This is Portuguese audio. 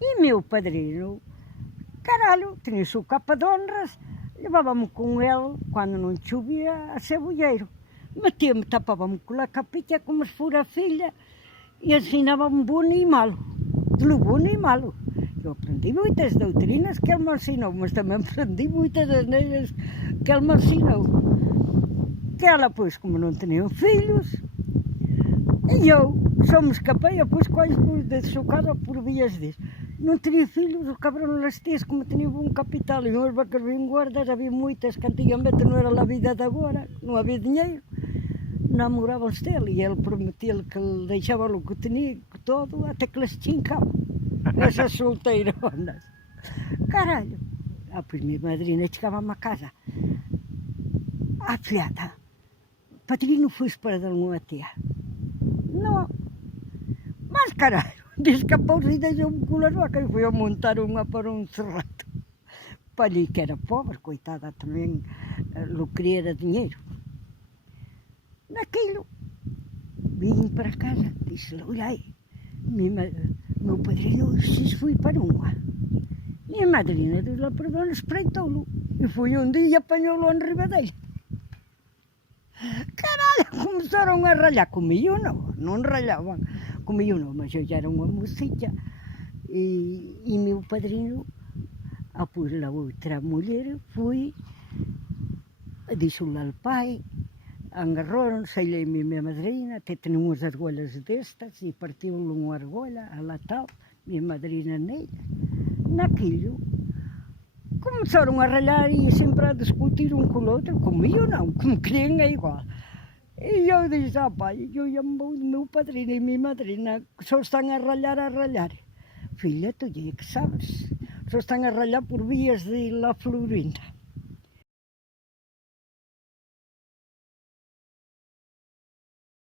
E meu padrinho, caralho, tinha sua capa de honras, levava-me com ele, quando não chovia, a cebolheiro. Metia-me, tapava-me com a capita como se fosse a filha e ensinava-me bom e malo, de lo bom e malo. Eu aprendi muitas doutrinas que ele me ensinou, mas também aprendi muitas asneiras que ele me ensinou. Que ela, pois, como não tinham filhos, e eu só me escapei, depois quase de chocada por vias disso. Não tinha filhos, o cabrão lastia como tinha um capital, e umas vacas bem gordas, havia muitas que antigamente não era a vida de agora, não havia dinheiro. Namoravam-se dele e ele prometia-lhe que ele deixava o que tinha, todo, até que les chincava. Essas solteironas. Caralho. Pois minha madrinha chegava-me a casa. Filhada, padrinho foi para dar uma tia. Não. Mas caralho, escapou-se e deixou-me com as vacas e fui a montar uma para um cerrado. Para ali que era pobre, coitada também, lo queria era dinheiro. Naquilo, vim para casa, disse-lhe, olha aí, meu padrinho se foi para uma. Minha madrinha deu-lhe perdão, espreitou-lo. E foi um dia e apanhou-lo em riba dele. Caralho, começaram a ralhar. Comigo não ralhavam. Comigo não, mas eu já era uma mocinha. E meu padrinho, após a outra mulher, fui, disse-lhe ao pai, agarraram-se, ele e minha madrinha, até tinham umas argolhas destas, e partiu-lhe uma argolha, a lá tal, minha madrinha nele. Naquilo, começaram a ralhar e sempre a discutir um com o outro, comigo não, como queriam é igual. E eu disse, pai, eu e o meu padrinho e minha madrinha só estão a ralhar, a ralhar. Filha, tu é que sabes, só estão a ralhar por vias de La Florinda.